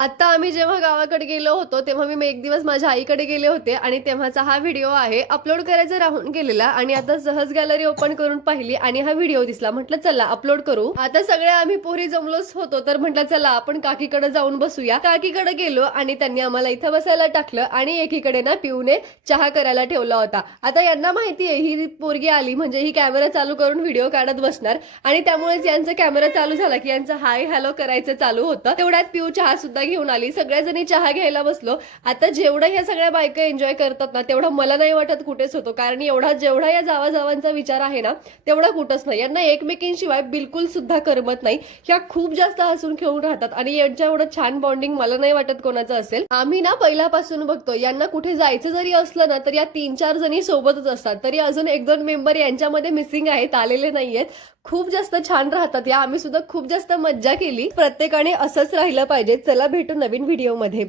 आता आम्ही जेव्हा गावाकडे गेलो होतो तेव्हा मी एक दिवस माझ्या आईकडे गेले होते आणि तेव्हाचा हा व्हिडिओ आहे. अपलोड करायचा राहून गेलेला आणि आता सहज गॅलरी ओपन करून पाहिली आणि हा व्हिडिओ दिसला. म्हटलं चला अपलोड करू. आता सगळे आम्ही पोरी जमलोच होतो तर म्हटलं चला आपण काकीकडे जाऊन बसूया. काकीकडे गेलो आणि त्यांनी आम्हाला इथं बसायला टाकलं आणि एकीकडे ना पिऊने चहा करायला ठेवला होता. आता यांना माहितीये ही पोरगी आली म्हणजे ही कॅमेरा चालू करून व्हिडिओ काढत बसणार आणि त्यामुळेच यांचा कॅमेरा चालू झाला की यांचं हाय हॅलो करायचं चालू होतं. तेवढ्यात पिऊ चहा सुद्धा घेऊन आली. सगळ्याजणी चहा घ्यायला बसलो. आता जेवढं ह्या सगळ्या बायका एन्जॉय करतात ना तेवढं मला नाही वाटत कुठेच होतो, कारण जेवढा या जावाजावांचा विचार आहे ना तेवढा कुठंच नाही. यांना एकमेकींशिवाय बिलकुल सुद्धा करमत नाही. ह्या खूप जास्त हसून खेळून राहतात आणि यांच्या एवढं छान बॉन्डिंग मला नाही वाटत कोणाचं असेल. आम्ही ना पहिल्यापासून बघतो यांना कुठे जायचं जरी असलं ना तर या 3-4 जणी सोबतच असतात. तरी अजून 1-2 मेंबर यांच्यामध्ये मिसिंग आहेत, आलेले नाहीयेत. खूप जास्त छान राहतात या. आम्ही सुद्धा खूप जास्त मज्जा केली. प्रत्येकाने असंच राहिलं पाहिजे. चला भेटू नवीन व्हिडिओ मध्ये.